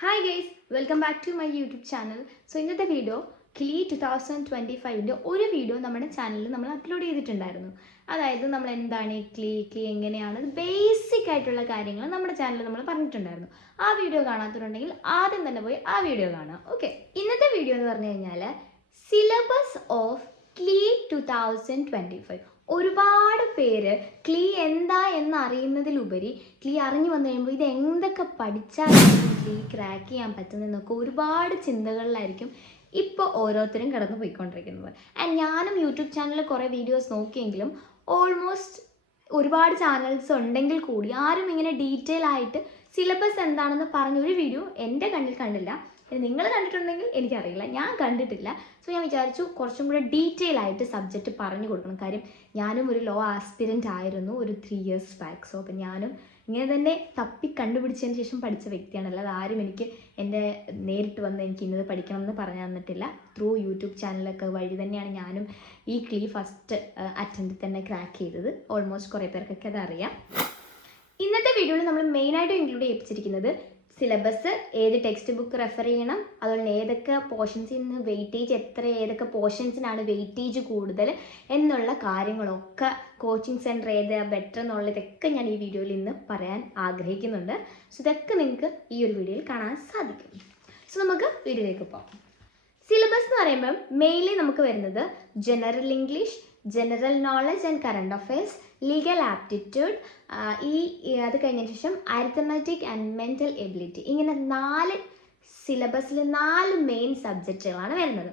Hi guys, welcome back to my YouTube channel. So ഇന്നത്തെ video ക്ലീ 2025 ഒരു video നമ്മുടെ ചാനലിൽ നമ്മൾ അപ്ലോഡ് ചെയ്തിട്ടുണ്ടായിരുന്നു. അതായത് നമ്മൾ എന്താണ് ഈ ക്ലീ എങ്ങനെയാണ് ബേസിക് ആയിട്ടുള്ള കാര്യങ്ങൾ നമ്മുടെ ചാനലിൽ നമ്മൾ പറഞ്ഞിട്ടുണ്ടായിരുന്നു. ആ വീഡിയോ കാണാത്തവരുണ്ടെങ്കിൽ ആദ്യം തന്നെ പോയി ആ വീഡിയോ കാണാം. ഓക്കെ, ഇന്നത്തെ വീഡിയോ എന്ന് പറഞ്ഞു കഴിഞ്ഞാൽ സിലബസ് ഓഫ് ക്ലീ 2025. ഒരുപാട് പേര് ക്ലീ എന്താ എന്നറിയുന്നതിലുപരി ക്ലീ അറിഞ്ഞു വന്നു കഴിയുമ്പോൾ ഇത് എന്തൊക്കെ പഠിച്ചാലാണ് ക്ലീ ക്രാക്ക് ചെയ്യാൻ പറ്റുന്നതെന്നൊക്കെ ഒരുപാട് ചിന്തകളിലായിരിക്കും ഇപ്പോൾ ഓരോരുത്തരും കടന്നു പോയിക്കൊണ്ടിരിക്കുന്നത്. ആൻഡ് ഞാനും യൂട്യൂബ് ചാനലിൽ കുറേ വീഡിയോസ് നോക്കിയെങ്കിലും ഓൾമോസ്റ്റ് ഒരുപാട് ചാനൽസ് ഉണ്ടെങ്കിൽ കൂടി ആരും ഇങ്ങനെ ഡീറ്റെയിൽ ആയിട്ട് സിലബസ് എന്താണെന്ന് പറഞ്ഞൊരു വീഡിയോ എൻ്റെ കണ്ണിൽ കണ്ടില്ല. നിങ്ങൾ കണ്ടിട്ടുണ്ടെങ്കിൽ എനിക്കറിയില്ല, ഞാൻ കണ്ടിട്ടില്ല. സോ ഞാൻ വിചാരിച്ചു കുറച്ചും കൂടെ ഡീറ്റെയിൽ ആയിട്ട് സബ്ജക്റ്റ് പറഞ്ഞു കൊടുക്കണം. കാര്യം ഞാനും ഒരു ലോ ആസ്പിരൻ്റ് ആയിരുന്നു ഒരു 3 years ബാക്ക്. സോ അപ്പം ഞാനും ഇങ്ങനെ തന്നെ തപ്പി കണ്ടുപിടിച്ചതിന് ശേഷം പഠിച്ച വ്യക്തിയാണ്. അല്ലാതെ ആരും എനിക്ക് എൻ്റെ നേരിട്ട് വന്ന് എനിക്ക് ഇന്നത് പഠിക്കണം എന്ന് പറഞ്ഞു തന്നിട്ടില്ല. ത്രൂ യൂട്യൂബ് ചാനലൊക്കെ വഴി തന്നെയാണ് ഞാനും ഈ ക്ലീ ഫസ്റ്റ് അറ്റംപ്റ്റിൽ തന്നെ ക്രാക്ക് ചെയ്തത്. ഓൾമോസ്റ്റ് കുറേ പേർക്കൊക്കെ അതറിയാം. ഇന്നത്തെ വീഡിയോയിൽ നമ്മൾ മെയിനായിട്ട് ഇൻക്ലൂഡ് ചെയ്യിപ്പിച്ചിരിക്കുന്നത് സിലബസ്, ഏത് ടെക്സ്റ്റ് ബുക്ക് റെഫർ ചെയ്യണം, അതുപോലെ ഏതൊക്കെ പോർഷൻസിൽ നിന്ന് വെയിറ്റേജ് ഏതൊക്കെ പോർഷൻസിനാണ് വെയിറ്റേജ് കൂടുതൽ എന്നുള്ള കാര്യങ്ങളൊക്കെ, കോച്ചിങ് സെൻറ്റർ ഏത് ബെറ്റർ എന്നുള്ളതൊക്കെ ഞാൻ ഈ വീഡിയോയിൽ ഇന്ന് പറയാൻ ആഗ്രഹിക്കുന്നുണ്ട്. സോ ഇതൊക്കെ നിങ്ങൾക്ക് ഈ ഒരു വീഡിയോയിൽ കാണാൻ സാധിക്കും. സോ നമുക്ക് വീഡിയോയിലേക്ക് പോകാം. സിലബസ് എന്ന് പറയുമ്പം മെയിൻലി നമുക്ക് വരുന്നത് general English, general knowledge and current affairs, legal aptitude, അത് കഴിഞ്ഞതിന് ശേഷം അരിത്തമാറ്റിക് ആൻഡ് മെൻ്റൽ എബിലിറ്റി. ഇങ്ങനെ 4 സിലബസിൽ 4 മെയിൻ സബ്ജക്റ്റുകളാണ് വരുന്നത്.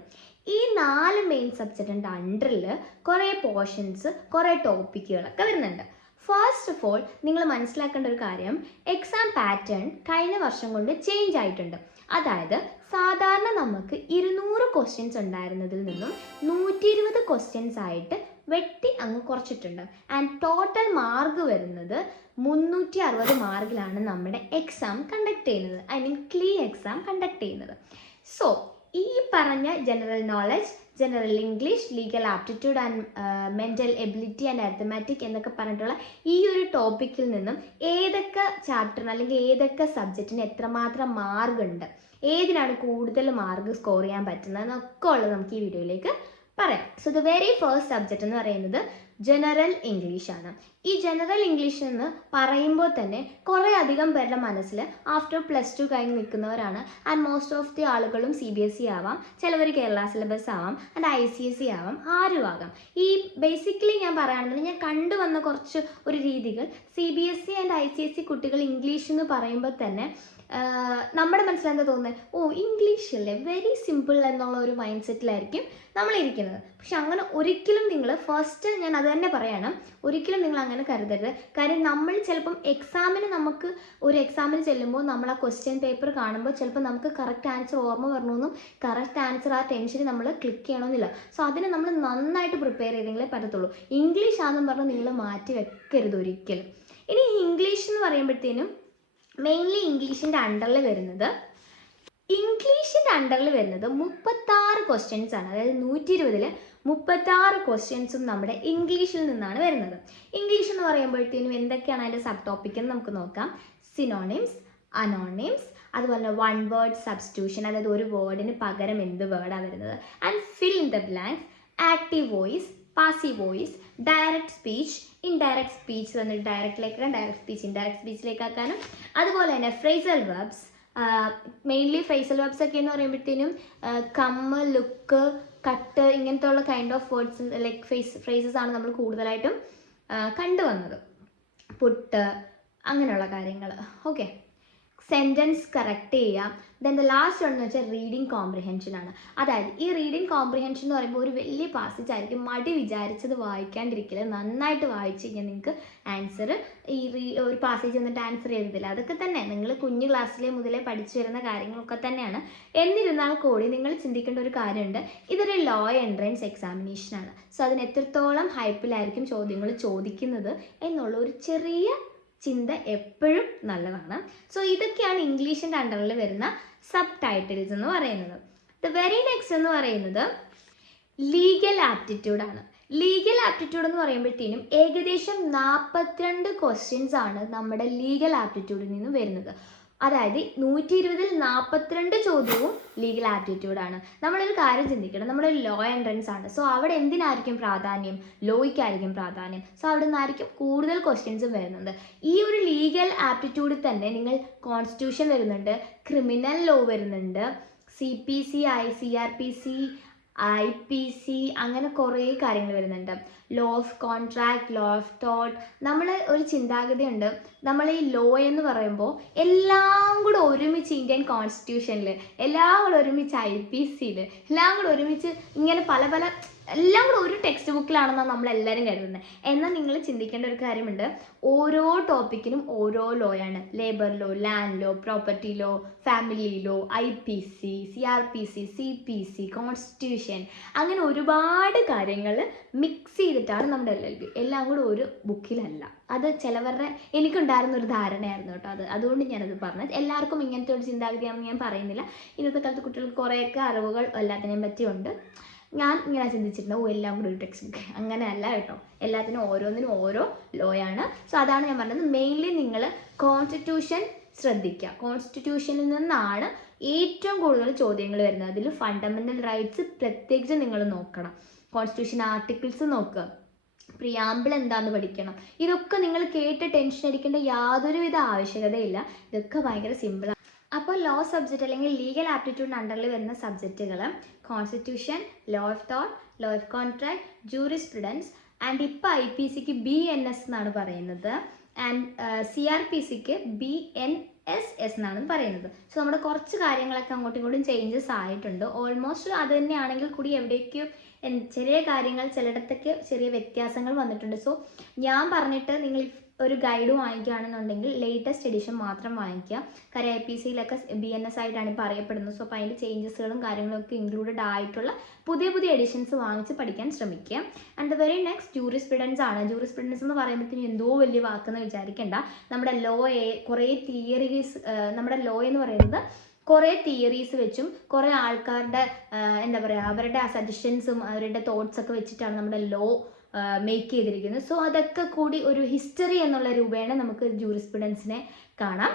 ഈ 4 മെയിൻ സബ്ജക്റ്റിൻ്റെ അണ്ടറിൽ കുറേ പോർഷൻസ്, കുറേ ടോപ്പിക്കുകളൊക്കെ വരുന്നുണ്ട്. ഫസ്റ്റ് ഓഫ് ഓൾ നിങ്ങൾ മനസ്സിലാക്കേണ്ട ഒരു കാര്യം, എക്സാം പാറ്റേൺ കഴിഞ്ഞ വർഷം കൊണ്ട് ചേഞ്ച് ആയിട്ടുണ്ട്. അതായത് സാധാരണ നമുക്ക് 200 ക്വസ്റ്റ്യൻസ് ഉണ്ടായിരുന്നതിൽ നിന്നും 120 ക്വസ്റ്റ്യൻസ് ആയിട്ട് വെട്ടി അങ്ങ് കുറച്ചിട്ടുണ്ട്. ആൻഡ് ടോട്ടൽ മാർക്ക് വരുന്നത് 360 മാർക്കിലാണ് നമ്മുടെ എക്സാം കണ്ടക്ട് ചെയ്യുന്നത്. I mean Ki exam conduct ചെയ്യുന്നത്. സോ ഈ പറഞ്ഞ general knowledge, general English, legal aptitude and mental ability and arithmetic എന്നൊക്കെ പറഞ്ഞിട്ടുള്ള ഈ ഒരു ടോപ്പിക്കിൽ നിന്നും ഏതൊക്കെ ചാപ്റ്ററിന് അല്ലെങ്കിൽ ഏതൊക്കെ സബ്ജക്റ്റിന് എത്രമാത്രം മാർക്ക് ഉണ്ട്, ഏതിനാണ് കൂടുതൽ മാർക്ക് സ്കോർ ചെയ്യാൻ പറ്റുന്നത് എന്നൊക്കെ ഉള്ളത് നമുക്ക് ഈ വീഡിയോയിലേക്ക് പറയാം. So the very first subject എന്ന് പറയുന്നത് ജനറൽ ഇംഗ്ലീഷ് ആണ്. ഈ ജനറൽ ഇംഗ്ലീഷ് എന്ന് പറയുമ്പോൾ തന്നെ കുറേ അധികം പേരുടെ മനസ്സിൽ ആഫ്റ്റർ +2 കഴിഞ്ഞ് നിൽക്കുന്നവരാണ്. ആൻഡ് മോസ്റ്റ് ഓഫ് ദി ആളുകളും CBSE ആവാം, ചിലവർ കേരള സിലബസ് ആവാം, ആൻഡ് ICSE ആവാം, ആരും ആകാം. ഈ ബേസിക്കലി ഞാൻ പറയുകയാണെന്നുണ്ടെങ്കിൽ ഞാൻ കണ്ടുവന്ന കുറച്ച് ഒരു രീതികൾ, CBSE ആൻഡ് ICSE കുട്ടികൾ ഇംഗ്ലീഷ് എന്ന് പറയുമ്പോൾ തന്നെ നമ്മുടെ മനസ്സിലെന്താ തോന്നുന്നത്, ഇംഗ്ലീഷ് അല്ലേ, വെരി സിമ്പിൾ എന്നുള്ള ഒരു മൈൻഡ് സെറ്റിലായിരിക്കും നമ്മളിരിക്കുന്നത്. പക്ഷെ അങ്ങനെ ഒരിക്കലും നിങ്ങൾ, ഫസ്റ്റ് ഞാൻ അത് തന്നെ പറയണം, ഒരിക്കലും നിങ്ങൾ അങ്ങനെ കരുതരുത്. കാര്യം നമ്മൾ ചിലപ്പം നമുക്ക് ഒരു എക്സാമിന് ചെല്ലുമ്പോൾ നമ്മൾ ആ ക്വസ്റ്റ്യൻ പേപ്പർ കാണുമ്പോൾ ചിലപ്പോൾ നമുക്ക് കറക്റ്റ് ആൻസർ ഓർമ്മ വരണമെന്നും കറക്റ്റ് ആൻസർ ആ ടെൻഷന് നമ്മൾ ക്ലിക്ക് ചെയ്യണമെന്നില്ല. സോ അതിന് നമ്മൾ നന്നായിട്ട് പ്രിപ്പയർ ചെയ്തെങ്കിലേ പറ്റത്തുള്ളൂ. ഇംഗ്ലീഷ് ആണെന്നും പറഞ്ഞ് നിങ്ങൾ മാറ്റി വെക്കരുത് ഒരിക്കലും. ഇനി ഇംഗ്ലീഷ് എന്ന് പറയുമ്പോഴത്തേനും മെയിൻലി ഇംഗ്ലീഷിൻ്റെ അണ്ടറിൽ വരുന്നത് 36 ക്വസ്റ്റ്യൻസ് ആണ്. അതായത് 120-ൽ 36 ക്വസ്റ്റ്യൻസും നമ്മുടെ ഇംഗ്ലീഷിൽ നിന്നാണ് വരുന്നത്. ഇംഗ്ലീഷ് എന്ന് പറയുമ്പോഴത്തേനും എന്തൊക്കെയാണ് അതിൻ്റെ സബ് ടോപ്പിക് എന്ന് നമുക്ക് നോക്കാം. സിനോണിംസ്, അനോണിംസ്, അതുപോലെ വൺ വേർഡ് സബ്സ്റ്റിറ്റ്യൂഷൻ, അതായത് ഒരു വേർഡിന് പകരം എന്ത് വേർഡാണ് വരുന്നത്, and fill in the blanks, active voice, passive voice, direct speech, indirect speech വന്നിട്ട് ഡയറക്റ്റിലേക്കാണ്, ഡയറക്റ്റ് സ്പീച്ച് ഇൻഡയറക്റ്റ് സ്പീച്ചിലേക്കാക്കാനും, അതുപോലെ തന്നെ phrasal verbs, mainly phrasal verbs ഒക്കെ എന്ന് പറയുമ്പോഴത്തേനും കമ്മ്, ലുക്ക്, കട്ട്, ഇങ്ങനത്തെ ഉള്ള kind of words like phrases ആണ് നമ്മൾ കൂടുതലായിട്ടും കണ്ടുവന്നത്. പുട്ട്, അങ്ങനെയുള്ള കാര്യങ്ങൾ. ഓക്കെ, സെൻറ്റൻസ് കറക്റ്റ് ചെയ്യാം. ദെൻ ദ ലാസ്റ്റ് എന്ന് വെച്ചാൽ റീഡിങ് കോംപ്രിഹെൻഷൻ ആണ്. അതായത് ഈ റീഡിങ് കോംപ്രിഹെൻഷൻ എന്ന് പറയുമ്പോൾ ഒരു വലിയ പാസേജ് ആയിരിക്കും, മടി വിചാരിച്ചത് വായിക്കാണ്ടിരിക്കില്ല, നന്നായിട്ട് വായിച്ച് കഴിഞ്ഞാൽ നിങ്ങൾക്ക് ആൻസർ ഒരു പാസേജ് എന്നിട്ട് ആൻസർ ചെയ്തില്ല. അതൊക്കെ തന്നെ നിങ്ങൾ കുഞ്ഞു ക്ലാസ്സിലെ മുതലേ പഠിച്ചു വരുന്ന കാര്യങ്ങളൊക്കെ തന്നെയാണ്. എന്നിരുന്നാൽ കൂടി നിങ്ങൾ ചിന്തിക്കേണ്ട ഒരു കാര്യമുണ്ട്, ഇതൊരു ലോ എൻട്രൻസ് എക്സാമിനേഷനാണ്. സോ അതിന് എത്രത്തോളം ഹൈപ്പിലായിരിക്കും ചോദ്യങ്ങൾ ചോദിക്കുന്നത് എന്നുള്ള ഒരു ചെറിയ ചിന്ത എപ്പോഴും നല്ലതാണ്. സോ ഇതൊക്കെയാണ് ഇംഗ്ലീഷിൻ്റെ അണ്ടറിൽ വരുന്ന സബ് ടൈറ്റിൽസ് എന്ന് പറയുന്നത്. ദ വെരി നെക്സ്റ്റ് എന്ന് പറയുന്നത് ലീഗൽ ആപ്റ്റിറ്റ്യൂഡാണ്. ലീഗൽ ആപ്റ്റിറ്റ്യൂഡ് എന്ന് പറയുമ്പോഴത്തേനും ഏകദേശം 42 ക്വസ്റ്റ്യൻസ് ആണ് നമ്മുടെ ലീഗൽ ആപ്റ്റിറ്റ്യൂഡിൽ നിന്ന് വരുന്നത്. അതായത് 120-ൽ 42 ചോദ്യവും ലീഗൽ ആപ്റ്റിറ്റ്യൂഡാണ്. നമ്മളൊരു കാര്യം ചിന്തിക്കണം, നമ്മുടെ ലോ എൻട്രൻസ് ആണ്. സോ അവിടെ എന്തിനായിരിക്കും പ്രാധാന്യം? ലോയ്ക്കായിരിക്കും പ്രാധാന്യം. സോ അവിടെ നിന്നായിരിക്കും കൂടുതൽ ക്വസ്റ്റ്യൻസും വരുന്നത്. ഈ ഒരു ലീഗൽ ആപ്റ്റിറ്റ്യൂഡിൽ തന്നെ നിങ്ങൾ കോൺസ്റ്റിറ്റ്യൂഷൻ വരുന്നുണ്ട്, ക്രിമിനൽ ലോ വരുന്നുണ്ട്, CPC, CRPC, IPC, അങ്ങനെ കുറേ കാര്യങ്ങൾ വരുന്നുണ്ട്. Law of contract, law of thought. നമ്മൾ ഒരു ചിന്താഗതിയുണ്ട്, നമ്മൾ ഈ ലോ എന്ന് പറയുമ്പോൾ എല്ലാം കൂടെ ഒരുമിച്ച് ഇന്ത്യൻ കോൺസ്റ്റിറ്റ്യൂഷനിൽ, എല്ലാം കൂടെ ഒരുമിച്ച് IPCയിൽ, എല്ലാം കൂടെ ഒരുമിച്ച് ഇങ്ങനെ പല പല എല്ലാം കൂടെ ഒരു ടെക്സ്റ്റ് ബുക്കിലാണെന്നാണ് നമ്മളെല്ലാവരും കരുതുന്നത്. എന്നാൽ നിങ്ങൾ ചിന്തിക്കേണ്ട ഒരു കാര്യമുണ്ട്, ഓരോ ടോപ്പിക്കിനും ഓരോ ലോയാണ്. Labour law, land law, property law, family law, IPC, CRPC, CPC, constitution, അങ്ങനെ ഒരുപാട് കാര്യങ്ങൾ മിക്സ് ചെയ്തിട്ടാണ് നമ്മുടെ LLB. എല്ലാം കൂടെ ഒരു ബുക്കിലല്ല. അത് ചിലവരുടെ എനിക്കുണ്ടായിരുന്ന ഒരു ധാരണയായിരുന്നു കേട്ടോ. അതുകൊണ്ട് ഞാനത് പറഞ്ഞത്. എല്ലാവർക്കും ഇങ്ങനത്തെ ഒരു ചിന്താഗതിയാണെന്ന് ഞാൻ പറയുന്നില്ല. ഇന്നത്തെ കാലത്ത് കുട്ടികൾക്ക് കുറേയൊക്കെ അറിവുകൾ എല്ലാത്തിനെയും പറ്റിയുണ്ട്. ഞാൻ ഇങ്ങനെ ചിന്തിച്ചിട്ടുണ്ട്, എല്ലാം കൂടി ഒരു ടെക്സ്റ്റ് ബുക്ക്. അങ്ങനെയല്ല കേട്ടോ, എല്ലാത്തിനും ഓരോന്നിനും ഓരോ ലോയാണ്. സോ അതാണ് ഞാൻ പറഞ്ഞത്. മെയിൻലി നിങ്ങൾ കോൺസ്റ്റിറ്റ്യൂഷൻ ശ്രദ്ധിക്കുക. കോൺസ്റ്റിറ്റ്യൂഷനിൽ നിന്നാണ് ഏറ്റവും കൂടുതൽ ചോദ്യങ്ങൾ വരുന്നത്. അതിൽ ഫണ്ടമെൻ്റൽ റൈറ്റ്സ് പ്രത്യേകിച്ച് നിങ്ങൾ നോക്കണം. കോൺസ്റ്റിറ്റ്യൂഷൻ ആർട്ടിക്കിൾസ് നോക്കുക, പ്രിയാമ്പിൾ എന്താണെന്ന് പഠിക്കണം. ഇതൊക്കെ നിങ്ങൾ കേട്ട് ടെൻഷൻ അടിക്കേണ്ട യാതൊരുവിധ ആവശ്യകതയില്ല. ഇതൊക്കെ ഭയങ്കര സിമ്പിളാണ്. അപ്പോൾ ലോ സബ്ജക്റ്റ് അല്ലെങ്കിൽ ലീഗൽ ആപ്റ്റിറ്റ്യൂഡിന് അണ്ടറിൽ വരുന്ന സബ്ജക്റ്റുകൾ കോൺസ്റ്റിറ്റ്യൂഷൻ, ലോ ഓഫ് തോട്ട്, law of contract, jurisprudence, and ഇപ്പോൾ IPCക്ക് BNS എന്നാണ് പറയുന്നത്, ആൻഡ് CRPCക്ക് BNSS എന്നാണ് പറയുന്നത്. സോ നമ്മുടെ കുറച്ച് കാര്യങ്ങളൊക്കെ അങ്ങോട്ടും ഇങ്ങോട്ടും ചേഞ്ചസ് ആയിട്ടുണ്ട്. ഓൾമോസ്റ്റ് അത് തന്നെയാണെങ്കിൽ കൂടി എവിടേക്കും ചെറിയ കാര്യങ്ങൾ ചിലയിടത്തൊക്കെ ചെറിയ വ്യത്യാസങ്ങൾ വന്നിട്ടുണ്ട്. സോ ഞാൻ പറഞ്ഞിട്ട് നിങ്ങൾ ഒരു ഗൈഡ് വാങ്ങിക്കുകയാണെന്നുണ്ടെങ്കിൽ ലേറ്റസ്റ്റ് എഡിഷൻ മാത്രം വാങ്ങിക്കുക. കാര്യം IPCയിലൊക്കെ BNS ആയിട്ടാണ് ഇപ്പോൾ അറിയപ്പെടുന്നത്. സോ അപ്പോൾ അതിൻ്റെ ചേഞ്ചസുകളും കാര്യങ്ങളൊക്കെ ഇൻക്ലൂഡഡ് ആയിട്ടുള്ള പുതിയ പുതിയ എഡിഷൻസ് വാങ്ങിച്ച് പഠിക്കാൻ ശ്രമിക്കുക. And the very next jurisprudence ആണ്. ജൂറിസ്പ്രുഡൻസ് എന്ന് പറയുമ്പോഴത്തേക്കും എന്തോ വലിയ വാക്കെന്ന് വിചാരിക്കേണ്ട. നമ്മുടെ കുറേ തിയറീസ്, നമ്മുടെ ലോ എന്ന് പറയുന്നത് കുറേ തിയറീസ് വെച്ചും കുറേ ആൾക്കാരുടെ എന്താ പറയുക, അവരുടെ സജഷൻസും അവരുടെ തോട്ട്സൊക്കെ വെച്ചിട്ടാണ് നമ്മുടെ ലോ മേക്ക് ചെയ്തിരിക്കുന്നത്. സോ അതൊക്കെ കൂടി ഒരു ഹിസ്റ്ററി എന്നുള്ള രൂപേണ നമുക്ക് ജൂറിസ്പ്രുഡൻസിനെ കാണാം.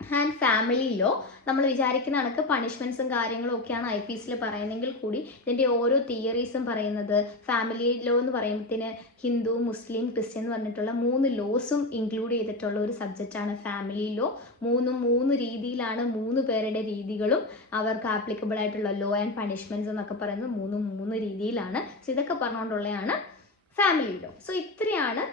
ആൻഡ് ഫാമിലി ലോ നമ്മൾ വിചാരിക്കുന്ന കണക്ക് പണിഷ്മെൻറ്റ്സും കാര്യങ്ങളും ഒക്കെയാണ് IPCയിൽ പറയുന്നതെങ്കിൽ കൂടി ഇതിൻ്റെ ഓരോ തിയറീസും പറയുന്നത് ഫാമിലി ലോ എന്ന് പറയുമ്പോഴത്തേന് ഹിന്ദു, മുസ്ലിം, ക്രിസ്ത്യൻ എന്ന് പറഞ്ഞിട്ടുള്ള 3 ലോസും ഇൻക്ലൂഡ് ചെയ്തിട്ടുള്ള ഒരു സബ്ജക്റ്റാണ് ഫാമിലി ലോ. 3 രീതിയിലാണ്, 3 പേരുടെ രീതികളും അവർക്ക് ആപ്ലിക്കബിൾ ആയിട്ടുള്ള ലോ ആൻഡ് പണിഷ്മെൻറ്റ്സ് എന്നൊക്കെ പറയുന്നത് 3 രീതിയിലാണ്. സോ ഇതൊക്കെ പറഞ്ഞുകൊണ്ടുള്ളതാണ് ഫാമിലി ലോ. സോ ഇത്രയാണ്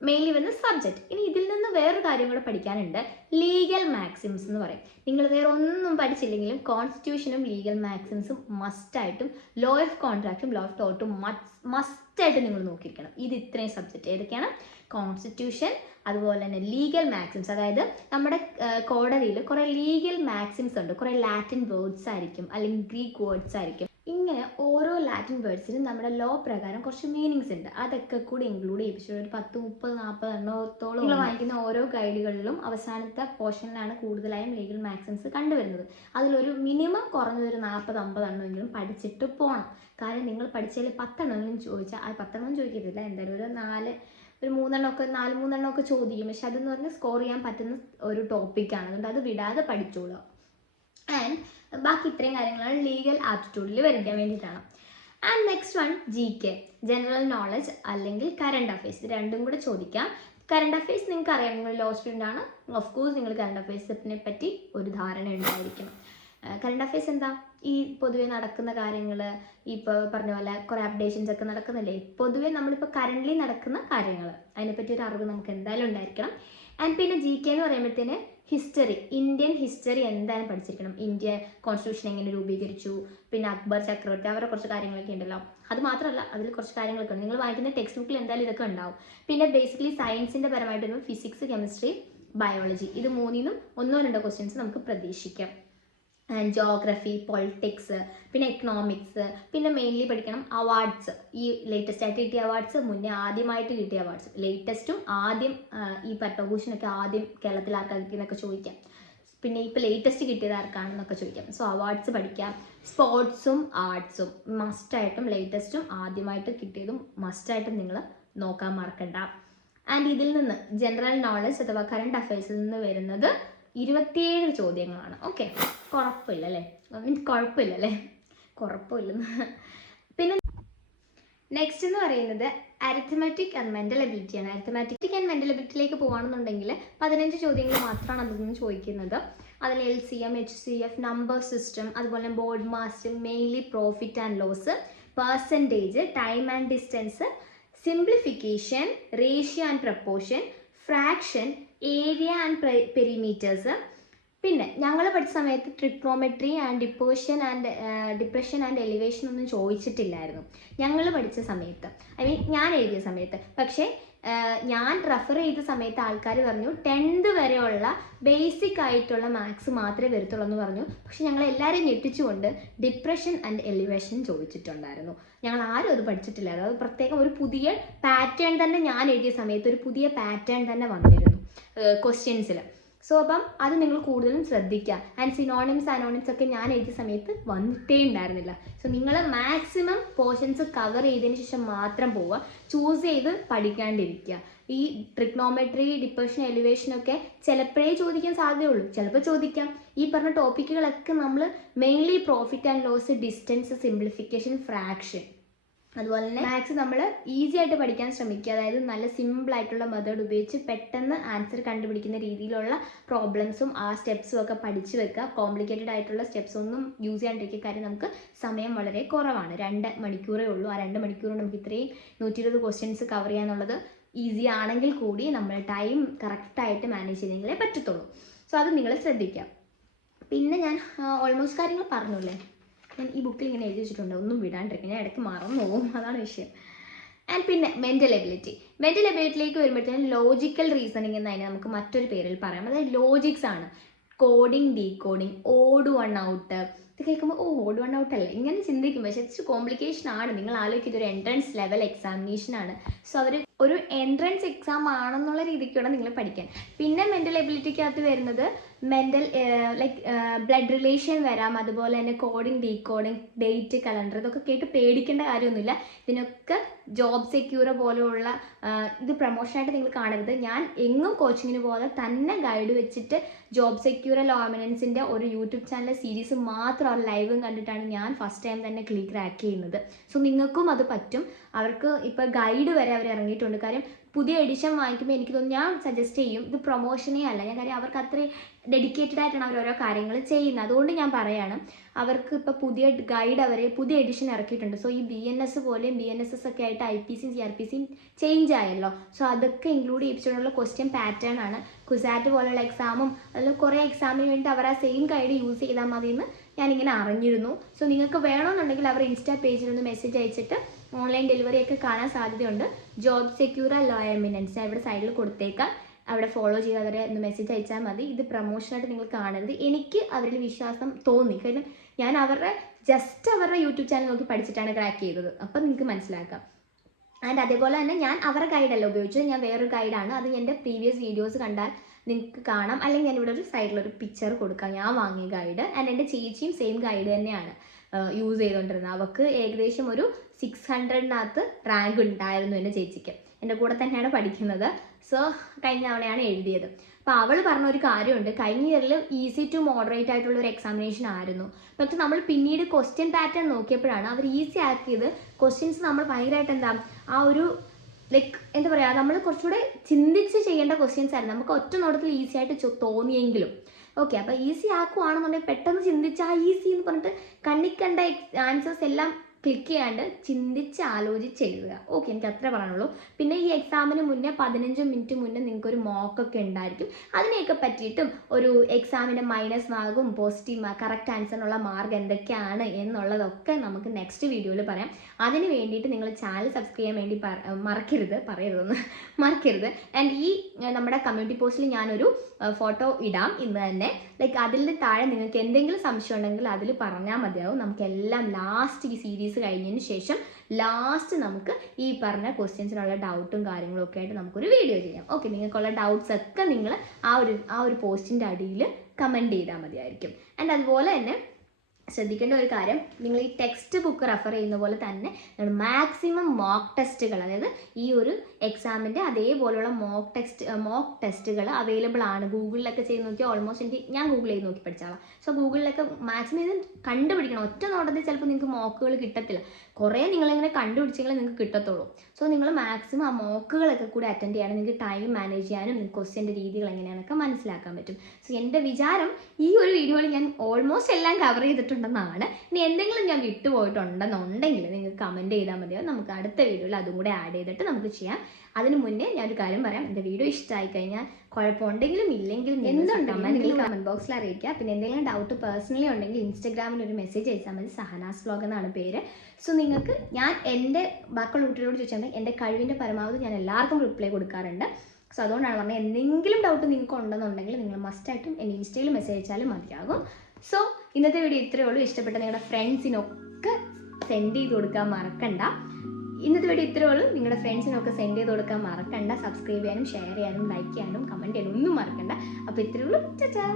മെയിൻലി വരുന്ന സബ്ജക്റ്റ്. ഇനി ഇതിൽ നിന്ന് വേറൊരു കാര്യം കൂടെ പഠിക്കാനുണ്ട്, ലീഗൽ മാക്സിംസ് എന്ന് പറയും. നിങ്ങൾ വേറെ ഒന്നും പഠിച്ചില്ലെങ്കിലും കോൺസ്റ്റിറ്റ്യൂഷനും ലീഗൽ മാക്സിംസും മസ്റ്റായിട്ടും ലോ ഓഫ് കോൺട്രാക്റ്റും ലോ ഓഫ് തോട്ടും മസ്റ്റായിട്ട് നിങ്ങൾ നോക്കിയിരിക്കണം. ഇത് ഇത്രയും സബ്ജക്റ്റ് ഏതൊക്കെയാണ്? കോൺസ്റ്റിറ്റ്യൂഷൻ, അതുപോലെ തന്നെ ലീഗൽ മാക്സിംസ്. അതായത് നമ്മുടെ കോടതിയിൽ കുറേ ലീഗൽ മാക്സിംസ് ഉണ്ട്. കുറേ ലാറ്റിൻ വേർഡ്സ് ആയിരിക്കും അല്ലെങ്കിൽ ഗ്രീക്ക് വേർഡ്സ് ആയിരിക്കും. ഇങ്ങനെ ഓരോ ലാറ്റിൻ വേർഡ്സിനും നമ്മുടെ ലോ പ്രകാരം കുറച്ച് മീനിങ്സ് ഉണ്ട്. അതൊക്കെ കൂടി ഇൻക്ലൂഡ് ചെയ്യിപ്പിച്ചു ഒരു 10, 30, 40 എണ്ണത്തോളം നിങ്ങൾ വാങ്ങിക്കുന്ന ഓരോ ഗൈഡുകളിലും അവസാനത്തെ പോർഷനിലാണ് കൂടുതലായും ലീഗൽ മാക്സിംസ് കണ്ടുവരുന്നത്. അതിലൊരു മിനിമം കുറഞ്ഞതൊരു 40, 50 എണ്ണമെങ്കിലും പഠിച്ചിട്ട് പോകണം. കാരണം നിങ്ങൾ പഠിച്ചതിൽ 10 എണ്ണമെങ്കിലും ചോദിച്ചാൽ, ആ 10 എണ്ണം ചോദിക്കത്തില്ല, എന്തായാലും ഒരു 3 എണ്ണമൊക്കെ ചോദിക്കും. പക്ഷെ അതെന്ന് പറഞ്ഞാൽ സ്കോർ ചെയ്യാൻ പറ്റുന്ന ഒരു ടോപ്പിക്കാണ്. അതുകൊണ്ട് അത് വിടാതെ പഠിച്ചോളുക. ആൻഡ് ബാക്കി ഇത്രയും കാര്യങ്ങളാണ് ലീഗൽ ആപ്റ്റിറ്റ്യൂഡിൽ വരയ്ക്കാൻ വേണ്ടിയിട്ടാണ്. And next one GK, general knowledge അല്ലെങ്കിൽ കറണ്ട് അഫയേഴ്സ്. ഇത് രണ്ടും കൂടെ ചോദിക്കാം. കറണ്ട് അഫയേഴ്സ് നിങ്ങൾക്ക് അറിയാം, നിങ്ങൾ ലോ സ്റ്റുഡൻ്റ് ആണ്, ഓഫ് കോഴ്സ് നിങ്ങൾ കറണ്ട് അഫയേഴ്സിനെ പറ്റി ഒരു ധാരണ ഉണ്ടായിരിക്കണം. കറണ്ട് അഫയേഴ്സ് എന്താ? ഈ പൊതുവെ നടക്കുന്ന കാര്യങ്ങൾ, ഇപ്പോൾ പറഞ്ഞ പോലെ കുറേ അപ്ഡേഷൻസ് ഒക്കെ നടക്കുന്നില്ലേ, പൊതുവെ നമ്മളിപ്പോൾ കറൻ്റ്ലി നടക്കുന്ന കാര്യങ്ങൾ, അതിനെപ്പറ്റി ഒരു അറിവ് നമുക്ക് എന്തായാലും ഉണ്ടായിരിക്കണം. ആൻഡ് പിന്നെ GK എന്ന് പറയുമ്പോഴത്തേന് ഹിസ്റ്ററി, ഇന്ത്യൻ ഹിസ്റ്ററി എന്തായാലും പഠിച്ചിരിക്കണം. ഇന്ത്യ കോൺസ്റ്റിറ്റ്യൂഷൻ എങ്ങനെ രൂപീകരിച്ചു, പിന്നെ അക്ബർ ചക്രവർത്തി, അവരുടെ കുറച്ച് കാര്യങ്ങളൊക്കെ ഉണ്ടല്ലോ. അത് മാത്രമല്ല, അതിൽ കുറച്ച് കാര്യങ്ങളൊക്കെ ഉണ്ട്. നിങ്ങൾ വായിക്കുന്ന ടെക്സ്റ്റ് ബുക്കിൽ എന്തായാലും ഇതൊക്കെ ഉണ്ടാവും. പിന്നെ ബേസിക്കലി സയൻസിൻ്റെ പരമായിട്ട് വരുമ്പോൾ ഫിസിക്സ്, കെമിസ്ട്രി, ബയോളജി, ഇത് 3-നും 1-2 ക്വസ്റ്റ്യൻസ് നമുക്ക് പ്രതീക്ഷിക്കാം. ആൻഡ് ജോഗ്രഫി, പൊളിറ്റിക്സ്, പിന്നെ എക്കണോമിക്സ്, പിന്നെ മെയിൻലി പഠിക്കണം അവാർഡ്സ്. ഈ ലേറ്റസ്റ്റ് ആയിട്ട് കിട്ടിയ അവാർഡ്സ്, മുന്നേ ആദ്യമായിട്ട് കിട്ടിയ അവാർഡ്സ്, ലേറ്റസ്റ്റും ആദ്യം ഈ പത്മഭൂഷണൊക്കെ ആദ്യം കേരളത്തിൽ ആർക്കാന്നൊക്കെ ചോദിക്കാം. പിന്നെ ഇപ്പോൾ ലേറ്റസ്റ്റ് കിട്ടിയത് ആർക്കാണെന്നൊക്കെ ചോദിക്കാം. സോ അവാർഡ്സ് പഠിക്കാം. സ്പോർട്സും ആർട്സും മസ്റ്റായിട്ടും ലേറ്റസ്റ്റും ആദ്യമായിട്ട് കിട്ടിയതും മസ്റ്റായിട്ടും നിങ്ങൾ നോക്കാൻ മറക്കണ്ട. ആൻഡ് ഇതിൽ നിന്ന് ജനറൽ നോളജ് അഥവാ കറണ്ട് അഫയേഴ്സിൽ നിന്ന് വരുന്നത് 27 ചോദ്യങ്ങളാണ്. ഓക്കെ, കുഴപ്പമില്ലല്ലേ, മീൻസ് കുഴപ്പമില്ലല്ലേ, കുഴപ്പമില്ലെന്ന്. പിന്നെ നെക്സ്റ്റ് എന്ന് പറയുന്നത് അരിത്മെറ്റിക് ആൻഡ് മെൻ്റൽ എബിലിറ്റിയാണ്. അരിത്മെറ്റിക് ആൻഡ് മെൻ്റൽ എബിലിറ്റിയിലേക്ക് പോകുകയാണെന്നുണ്ടെങ്കിൽ 15 ചോദ്യങ്ങൾ മാത്രമാണ് അതിൽ നിന്ന് ചോദിക്കുന്നത്. അതിൽ LCM, HCF, നമ്പർ സിസ്റ്റം, അതുപോലെ board master, mainly profit and loss, percentage, time and distance, simplification, ratio and proportion, fraction, area and perimeters. പിന്നെ ഞങ്ങൾ പഠിച്ച സമയത്ത് trigonometry and depression and elevation ഒന്നും ചോദിച്ചിട്ടില്ലായിരുന്നു ഞങ്ങൾ പഠിച്ച സമയത്ത്, ഞാൻ എഴുതിയ സമയത്ത്. പക്ഷേ ഞാൻ റെഫർ ചെയ്ത സമയത്ത് ആൾക്കാർ പറഞ്ഞു 10th വരെയുള്ള ബേസിക് ആയിട്ടുള്ള മാത്സ് മാത്രമേ വരത്തുള്ളൂ എന്ന് പറഞ്ഞു. പക്ഷെ ഞങ്ങൾ എല്ലാവരെയും ഞെട്ടിച്ചുകൊണ്ട് ഡിപ്രഷൻ ആൻഡ് എലിവേഷൻ ചോദിച്ചിട്ടുണ്ടായിരുന്നു. ഞങ്ങൾ ആരും അത് പഠിച്ചിട്ടില്ലായിരുന്നു. അത് പ്രത്യേകം ഒരു പുതിയ പാറ്റേൺ തന്നെ, ഞാൻ എഴുതിയ സമയത്ത് ഒരു പുതിയ പാറ്റേൺ തന്നെ വന്നിരുന്നു ക്വസ്റ്റ്യൻസിൽ. സോ അപ്പം അത് നിങ്ങൾ കൂടുതലും ശ്രദ്ധിക്കുക. ആൻഡ് സിനോണിംസ് അനോണിംസ് ഒക്കെ ഞാൻ എഴുതിയ സമയത്ത് വന്നിട്ടേ ഉണ്ടായിരുന്നില്ല. സോ നിങ്ങൾ മാക്സിമം പോർഷൻസ് കവർ ചെയ്തതിന് ശേഷം മാത്രം പോവുക, ചൂസ് ചെയ്ത് പഠിക്കാണ്ടിരിക്കുക. ഈ ട്രിഗ്നോമെട്രി, ഡിപ്രഷൻ, എലിവേഷനൊക്കെ ചിലപ്പോഴേ ചോദിക്കാൻ സാധ്യതയുള്ളൂ, ചിലപ്പോൾ ചോദിക്കാം. ഈ പറഞ്ഞ ടോപ്പിക്കുകളൊക്കെ നമ്മൾ mainly profit and loss, distance, simplification, fraction, അതുപോലെ തന്നെ മാത്സ് നമ്മൾ ഈസി ആയിട്ട് പഠിക്കാൻ ശ്രമിക്കുക. അതായത് നല്ല സിമ്പിൾ ആയിട്ടുള്ള മെത്തേഡ് ഉപയോഗിച്ച് പെട്ടെന്ന് ആൻസർ കണ്ടുപിടിക്കുന്ന രീതിയിലുള്ള പ്രോബ്ലംസും ആ സ്റ്റെപ്സും ഒക്കെ പഠിച്ചു വെക്കുക. കോംപ്ലിക്കേറ്റഡ് ആയിട്ടുള്ള സ്റ്റെപ്സ് ഒന്നും യൂസ് ചെയ്യാണ്ടിരിക്കുക. കാര്യം നമുക്ക് സമയം വളരെ കുറവാണ്, 2 മണിക്കൂറേ ഉള്ളൂ. ആ 2 മണിക്കൂർ നമുക്ക് ഇത്രയും 120 ക്വസ്റ്റ്യൻസ് കവർ ചെയ്യാന്നുള്ളത് ഈസി ആണെങ്കിൽ കൂടി നമ്മൾ ടൈം കറക്റ്റായിട്ട് മാനേജ് ചെയ്തെങ്കിലേ പറ്റത്തുള്ളൂ. സോ അത് നിങ്ങൾ ശ്രദ്ധിക്കുക. പിന്നെ ഞാൻ ഓൾമോസ്റ്റ് കാര്യങ്ങൾ പറഞ്ഞല്ലേ, ഞാൻ ഈ ബുക്കിൽ ഇങ്ങനെ എഴുതി വെച്ചിട്ടുണ്ട്, ഒന്നും വിടാണ്ടിരിക്കും, ഞാൻ ഇടയ്ക്ക് മറന്നു പോകും, അതാണ് വിഷയം. ആൻഡ് പിന്നെ മെൻ്റൽ എബിലിറ്റിയിലേക്ക് വരുമ്പോഴത്തേനും ലോജിക്കൽ റീസണിങ് എന്നതിനെ നമുക്ക് മറ്റൊരു പേരിൽ പറയാം. അതായത് ലോജിക്സ് ആണ്. Coding, decoding, odd one out, ഇത് കേൾക്കുമ്പോൾ ഓഡ് വൺ ഔട്ട് അല്ലേ ഇങ്ങനെ ചിന്തിക്കും. പക്ഷേ ഇറ്റ്സ് കോംപ്ലിക്കേഷൻ ആണ്. നിങ്ങൾ ആലോചിക്കുക, ഇതൊരു എൻട്രൻസ് ലെവൽ എക്സാമിനേഷൻ ആണ്. സോ അവർ ഒരു എൻട്രൻസ് എക്സാം ആണെന്നുള്ള രീതിക്ക് വേണം നിങ്ങൾ പഠിക്കാൻ. പിന്നെ മെൻ്റൽ എബിലിറ്റിക്കകത്ത് വരുന്നത് ബ്ലഡ് റിലേഷൻ വരാം, അതുപോലെ തന്നെ കോഡിങ്, ഡീകോഡിങ്, ഡേറ്റ്, കലണ്ടർ, ഇതൊക്കെ കേട്ട് പേടിക്കേണ്ട കാര്യമൊന്നുമില്ല. ഇതിനൊക്കെ ജോബ് സെക്യൂർ പോലെയുള്ള ഇത് പ്രൊമോഷനായിട്ട് നിങ്ങൾ കാണരുത്. ഞാൻ എങ്ങും കോച്ചിങ്ങിന് പോകാതെ തന്നെ ഗൈഡ് വെച്ചിട്ട് ജോബ് സെക്യൂർ ലോമിനൻസിൻ്റെ ഒരു യൂട്യൂബ് ചാനൽ സീരീസ് മാത്രം അവർ ലൈവും കണ്ടിട്ടാണ് ഞാൻ ഫസ്റ്റ് ടൈം തന്നെ ക്രാക്ക് ചെയ്യുന്നത്. സോ നിങ്ങൾക്കും അത് പറ്റും. അവർക്ക് ഇപ്പോൾ ഗൈഡ് വരെ അവർ ഇറങ്ങിയിട്ടുണ്ട്. കാര്യം പുതിയ എഡിഷൻ വാങ്ങിക്കുമ്പോൾ എനിക്ക് തോന്നുന്നു, ഞാൻ സജസ്റ്റ് ചെയ്യും, ഇത് പ്രൊമോഷനേ അല്ല. കാര്യം അവർക്ക് അത്രയും ഡെഡിക്കേറ്റഡ് ആയിട്ടാണ് അവർ ഓരോ കാര്യങ്ങൾ ചെയ്യുന്നത്. അതുകൊണ്ട് ഞാൻ പറയുകയാണ്, അവർക്ക് ഇപ്പോൾ പുതിയ ഗൈഡ് അവർ പുതിയ എഡിഷൻ ഇറക്കിയിട്ടുണ്ട്. സോ ഈ BNS പോലെയും BNSS ഒക്കെ ആയിട്ട് IPCയും CRPCയും ചേഞ്ച് ആയല്ലോ. സോ അതൊക്കെ ഇൻക്ലൂഡ് ചെയ്യിപ്പിച്ചുകൊണ്ടുള്ള ക്വസ്റ്റ്യൻ പാറ്റേൺ ആണ്. കുസാറ്റ് പോലുള്ള എക്സാമും അതിൽ കുറേ എക്സാമിന് വേണ്ടി അവർ ആ സെയിം ഗൈഡ് യൂസ് ചെയ്താൽ മതി എന്ന് ഞാനിങ്ങനെ അറിഞ്ഞിരുന്നു. സോ നിങ്ങൾക്ക് വേണമെന്നുണ്ടെങ്കിൽ അവർ ഇൻസ്റ്റാ പേജിലൊന്ന് മെസ്സേജ് അയച്ചിട്ട് ഓൺലൈൻ ഡെലിവറി ഒക്കെ കാണാൻ സാധ്യതയുണ്ട്. ജോബ് സെക്യൂർ ലോ എമിനൻസ് അവിടെ സൈഡിൽ കൊടുത്തേക്കാം. അവിടെ ഫോളോ ചെയ്ത് അവരെ ഒന്ന് മെസ്സേജ് അയച്ചാൽ മതി. ഇത് പ്രൊമോഷനായിട്ട് നിങ്ങൾ കാണരുത്. എനിക്ക് അവരിൽ വിശ്വാസം തോന്നി. കാരണം ഞാൻ ജസ്റ്റ് അവരുടെ യൂട്യൂബ് ചാനൽ നോക്കി പഠിച്ചിട്ടാണ് ക്രാക്ക് ചെയ്തത്. അപ്പം നിങ്ങൾക്ക് മനസ്സിലാക്കാം. ആൻഡ് അതേപോലെ തന്നെ ഞാൻ അവരുടെ ഗൈഡല്ല ഉപയോഗിച്ചത്, ഞാൻ വേറൊരു ഗൈഡാണ്. അത് എൻ്റെ പ്രീവിയസ് വീഡിയോസ് കണ്ടാൽ നിങ്ങൾക്ക് കാണാം. അല്ലെങ്കിൽ ഞാനിവിടെ ഒരു സൈഡിലൊരു പിക്ചർ കൊടുക്കാം, ഞാൻ വാങ്ങിയ ഗൈഡ്. ആൻഡ് എൻ്റെ ചേച്ചിയും സെയിം ഗൈഡ് തന്നെയാണ് യൂസ് ചെയ്തുകൊണ്ടിരുന്നത്. അവൾക്ക് ഏകദേശം ഒരു 600-നകത്ത് റാങ്ക് ഉണ്ടായിരുന്നു എൻ്റെ ചേച്ചിക്ക്. എൻ്റെ കൂടെ തന്നെയാണ് പഠിക്കുന്നത്. സോ കഴിഞ്ഞ തവണയാണ് എഴുതിയത്. അപ്പോൾ അവൾ പറഞ്ഞ ഒരു കാര്യമുണ്ട്, കഴിഞ്ഞ ഇയറിൽ ഈസി ടു മോഡറേറ്റ് ആയിട്ടുള്ള ഒരു എക്സാമിനേഷൻ ആയിരുന്നു. പക്ഷെ നമ്മൾ പിന്നീട് ക്വസ്റ്റ്യൻ പാറ്റേൺ നോക്കിയപ്പോഴാണ് അവർ ഈസി ആക്കിയത്. ക്വസ്റ്റ്യൻസ് നമ്മൾ ഭയങ്കരമായിട്ട് ആ ഒരു എന്താ പറയുക, നമ്മൾ കുറച്ചുകൂടെ ചിന്തിച്ച് ചെയ്യേണ്ട ക്വസ്റ്റ്യൻസ് ആയിരുന്നു. നമുക്ക് ഒറ്റ നോട്ടത്തിൽ ഈസി ആയിട്ട് തോന്നിയെങ്കിലും ഓക്കെ. അപ്പോൾ ഈസി ആക്കുവാണെന്നുണ്ടെങ്കിൽ പെട്ടെന്ന് ചിന്തിച്ച് ഈസി എന്ന് പറഞ്ഞിട്ട് കണ്ണിക്കണ്ട ആൻസേഴ്സ് എല്ലാം ക്ലിക്ക് ചെയ്യാണ്ട് ചിന്തിച്ച് ആലോചിച്ച് എഴുതുക. ഓക്കെ, എനിക്ക് അത്ര പറയാനുള്ളൂ. പിന്നെ ഈ എക്സാമിന് മുന്നേ 15 മിനിറ്റ് മുന്നേ നിങ്ങൾക്കൊരു മോക്കൊക്കെ ഉണ്ടായിരിക്കും. അതിനെയൊക്കെ പറ്റിയിട്ടും ഒരു എക്സാമിൻ്റെ മൈനസ് മാർക്കും പോസിറ്റീവ് കറക്റ്റ് ആൻസറിനുള്ള മാർക്ക് എന്തൊക്കെയാണ് എന്നുള്ളതൊക്കെ നമുക്ക് നെക്സ്റ്റ് വീഡിയോയിൽ പറയാം. അതിന് വേണ്ടിയിട്ട് നിങ്ങൾ ചാനൽ സബ്സ്ക്രൈബ് ചെയ്യാൻ വേണ്ടി മറക്കരുത്. ആൻഡ് ഈ നമ്മുടെ കമ്മ്യൂണിറ്റി പോസ്റ്റിൽ ഞാനൊരു ഫോട്ടോ ഇടാം ഇന്ന് തന്നെ. അതിൽ താഴെ നിങ്ങൾക്ക് എന്തെങ്കിലും സംശയം ഉണ്ടെങ്കിൽ അതിൽ പറഞ്ഞാൽ മതിയാവും. നമുക്കെല്ലാം ലാസ്റ്റ് ഈ സീരീസ് കഴിഞ്ഞതിന് ശേഷം ലാസ്റ്റ് നമുക്ക് ഈ പറഞ്ഞ ക്വസ്റ്റ്യൻസിനുള്ള ഡൗട്ടും കാര്യങ്ങളും ഒക്കെ ആയിട്ട് നമുക്കൊരു വീഡിയോ ചെയ്യാം. ഓക്കെ, നിങ്ങൾക്കുള്ള ഡൗട്ട്സ് ഒക്കെ നിങ്ങൾ ആ ഒരു പോസ്റ്റിൻ്റെ അടിയിൽ കമൻറ്റ് ചെയ്താൽ മതിയായിരിക്കും. ആൻഡ് അതുപോലെ തന്നെ ശ്രദ്ധിക്കേണ്ട ഒരു കാര്യം, നിങ്ങൾ ഈ ടെക്സ്റ്റ് ബുക്ക് റെഫർ ചെയ്യുന്ന പോലെ തന്നെ മാക്സിമം മോക്ക് ടെസ്റ്റുകൾ, അതായത് ഈ ഒരു എക്സാമിൻ്റെ അതേപോലുള്ള മോക്ക് ടെസ്റ്റുകൾ അവൈലബിൾ ആണ്. ഗൂഗിളിലൊക്കെ ചെയ്ത് നോക്കിയാൽ ഓൾമോസ്റ്റ് ഞാൻ ഗൂഗിൾ ചെയ്ത് നോക്കി പഠിച്ചാളാം. സോ ഗൂഗിളിലൊക്കെ മാക്സിമം ഇത് കണ്ടുപിടിക്കണം. ഒറ്റ നോട്ടത്തിൽ ചിലപ്പോൾ നിങ്ങൾക്ക് മോക്കുകൾ കിട്ടത്തില്ല, കുറേ നിങ്ങളിങ്ങനെ കണ്ടുപിടിച്ചെങ്കിൽ നിങ്ങൾക്ക് കിട്ടത്തുള്ളൂ. സോ നിങ്ങൾ മാക്സിമം ആ മോക്കുകളൊക്കെ കൂടി അറ്റൻഡ് ചെയ്യാനും നിങ്ങൾക്ക് ടൈം മാനേജ് ചെയ്യാനും ക്വസ്റ്റ്യൻ്റെ രീതികൾ എങ്ങനെയാണെന്നൊക്കെ മനസ്സിലാക്കാൻ പറ്റും. സോ എൻ്റെ വിചാരം ഈ ഒരു വീഡിയോയിൽ ഞാൻ ഓൾമോസ്റ്റ് എല്ലാം കവർ ചെയ്തിട്ടുണ്ടെന്നാണ്. ഇനി എന്തെങ്കിലും ഞാൻ വിട്ടുപോയിട്ടുണ്ടെന്നുണ്ടെങ്കിൽ നിങ്ങൾക്ക് കമൻറ്റ് ചെയ്താൽ മതിയാവും. നമുക്ക് അടുത്ത വീഡിയോയിൽ അതും കൂടെ ആഡ് ചെയ്തിട്ട് നമുക്ക് ചെയ്യാം. അതിന് മുന്നേ ഞാനൊരു കാര്യം പറയാം, എൻ്റെ വീഡിയോ ഇഷ്ടമായി കഴിഞ്ഞാൽ കുഴപ്പമുണ്ടെങ്കിലും ഇല്ലെങ്കിലും എന്തുണ്ടെങ്കിലും കമൻറ്റ് ബോക്സിൽ അറിയിക്കുക. പിന്നെ എന്തെങ്കിലും ഡൗട്ട് പേഴ്സണലി ഉണ്ടെങ്കിൽ ഇൻസ്റ്റാഗ്രാമിൽ ഒരു മെസ്സേജ് അയച്ചാൽ മതി. സഹനാസ് വ്ലോഗ് എന്നാണ് പേര്. സോ നിങ്ങൾക്ക് ഞാൻ എൻ്റെ ബാക്കിയുള്ള കുട്ടികളോട് ചോദിച്ചാൽ എൻ്റെ കഴിവിൻ്റെ പരമാവധി ഞാൻ എല്ലാവർക്കും റിപ്ലൈ കൊടുക്കാറുണ്ട്. സോ അതുകൊണ്ടാണ് പറഞ്ഞത്, എന്തെങ്കിലും ഡൗട്ട് നിങ്ങൾക്ക് ഉണ്ടെന്നുണ്ടെങ്കിൽ നിങ്ങൾ മസ്റ്റായിട്ടും എൻ്റെ ഇൻസ്റ്റയിൽ മെസ്സേജ് അയച്ചാലും മതിയാകും. സോ ഇന്നത്തെ വീഡിയോ ഇത്രയേ ഉള്ളൂ. ഇഷ്ടപ്പെട്ട നിങ്ങളുടെ ഫ്രണ്ട്സിനൊക്കെ സെൻഡ് ചെയ്ത് കൊടുക്കാൻ മറക്കണ്ട. ഇന്നത്തെ വീഡിയോ ഇത്രയേ ഉള്ളൂ. നിങ്ങളുടെ ഫ്രണ്ട്സിനൊക്കെ സെൻഡ് ചെയ്ത് കൊടുക്കാൻ മറക്കണ്ട. സബ്സ്ക്രൈബ് ചെയ്യാനും ഷെയർ ചെയ്യാനും ലൈക്ക് ചെയ്യാനും കമൻറ്റ് ചെയ്യാനും ഒന്നും മറക്കണ്ട. അപ്പോൾ ഇത്രയേ ഉള്ളൂ. ടാറ്റാ.